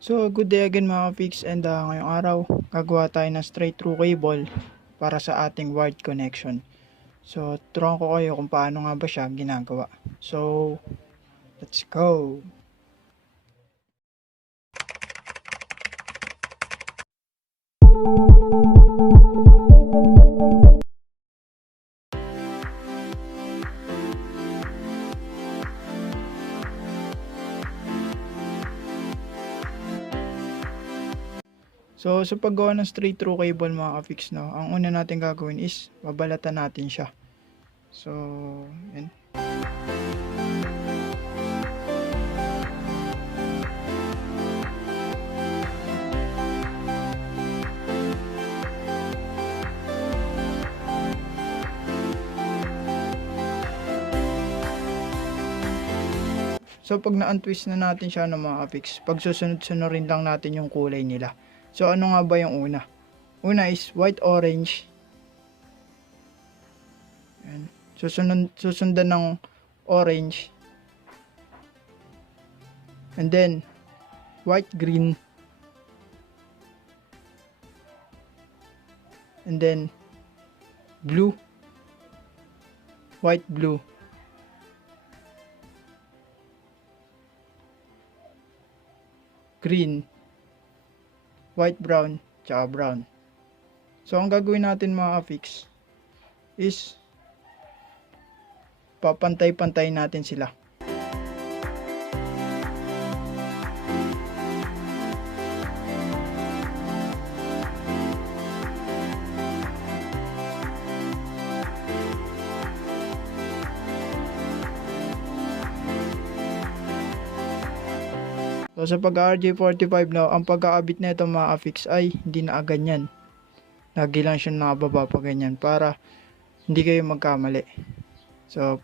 So, good day again mga fix, and ngayong araw, gagawa tayo ng straight through cable para sa ating wired connection. So, turuan ko kayo kung paano nga ba siya ginagawa. So, let's go! So, sa paggawa ng straight through cable mga ka-fix, no, ang una natin gagawin is babalatan natin siya. So, yan. So, pag na-untwist na natin siya ng mga ka-fix, pag susunod-sunurin lang natin yung kulay nila. So, ano nga ba yung una? Una is white-orange. Yan. Susundan ng orange. And then, white-green. And then, blue. White-blue. Green. White, brown, tsaka brown. So, ang gagawin natin mga ka-fix is papantay-pantay natin sila. So, sa pag-RJ45 na, ang pagkaabit na ito mga ka-fix ay hindi na ganyan. Lagi lang siya nakababa pa ganyan para hindi kayo magkamali. So,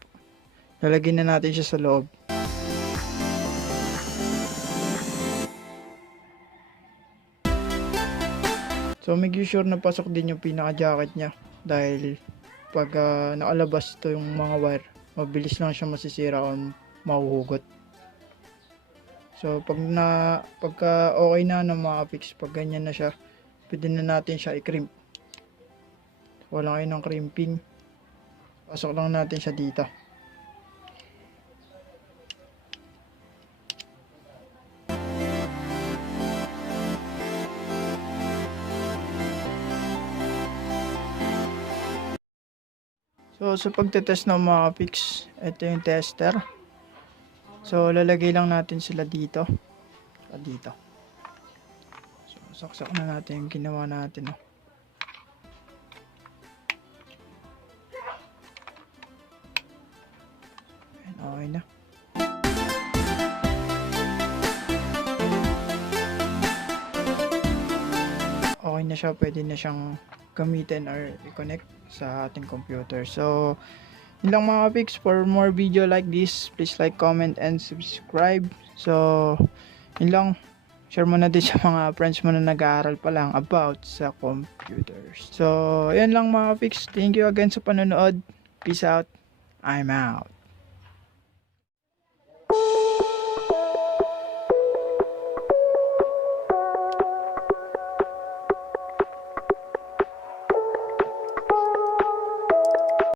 lalagyan na natin siya sa loob. So, make sure na pasok din yung pinaka-jacket niya. Dahil pag nakalabas ito yung mga wire, mabilis lang siya masisira o mahuhugot. So, pagka okay na ng mga fix, pag ganyan na siya, pwede na natin siya i-crimp. Wala kayo ng crimping. Pasok lang natin siya dito. So, sa pagtetest ng mga fix, ito yung tester. So, lalagay lang natin sila dito. Dito. So, saksak na natin yung ginawa natin. Okay na. Okay na siya. Pwede na siyang gamitin or i-connect sa ating computer. So, yun lang mga fix. For more video like this, please like, comment, and subscribe. So, yun lang. Share mo na din sa mga friends mo na nag-aaral pa lang about sa computers. So, yun lang mga fix. Thank you again sa panonood. Peace out. I'm out.